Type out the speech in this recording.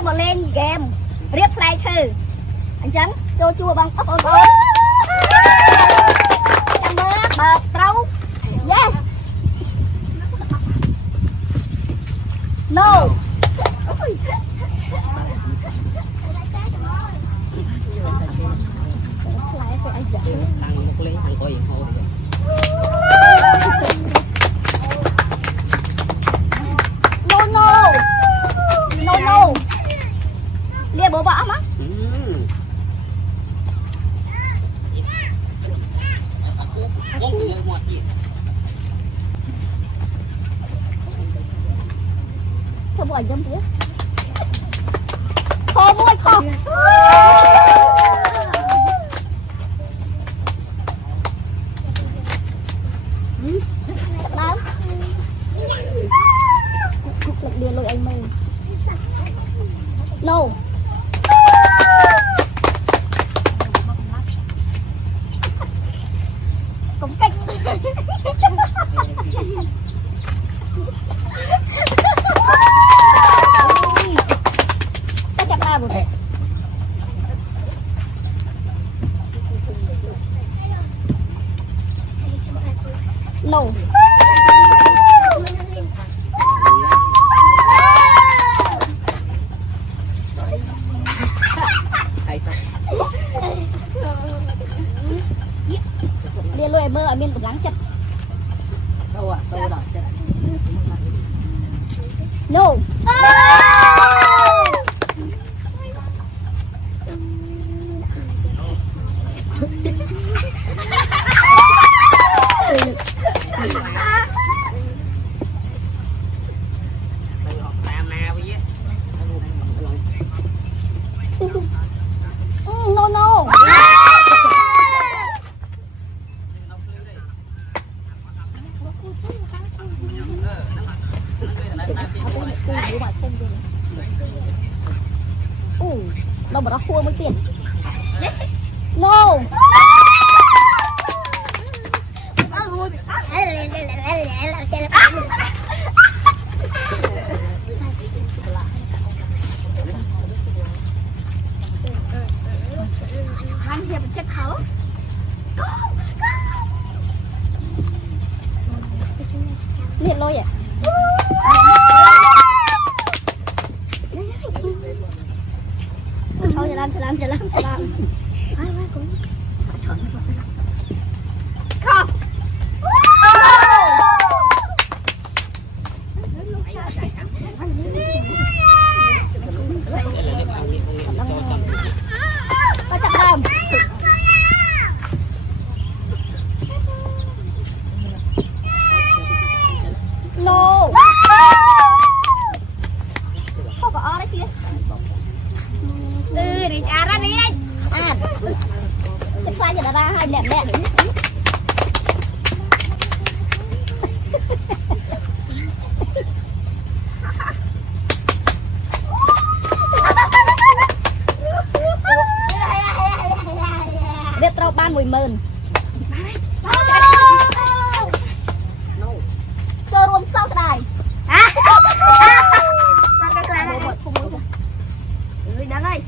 Liệp một lên game Liệp play thử anh trắng cho chua bằng ốc ồn ồn em mơ bờ trâu yeah no no lia bố bỏ má thôi bố ảnh dâm tía kho bố anh kho đau cục lệch lia lôi anh mày no cũng cách chắc chắn là một thể no liên lôi mơ ở bên cũng lắng chặt đâu đỏ chặt no no no đâu mà nó thua mới tiền no anh hiệp chết khẩu liệt lôi à thôi chờ làm không no không có đấy kia đi trả ra đi anh cái khoai giờ đã ra hai đẹp đẹp biết trâu ban 10.000 chơi rùm sau đài cái này không muốn rồi đáng ơi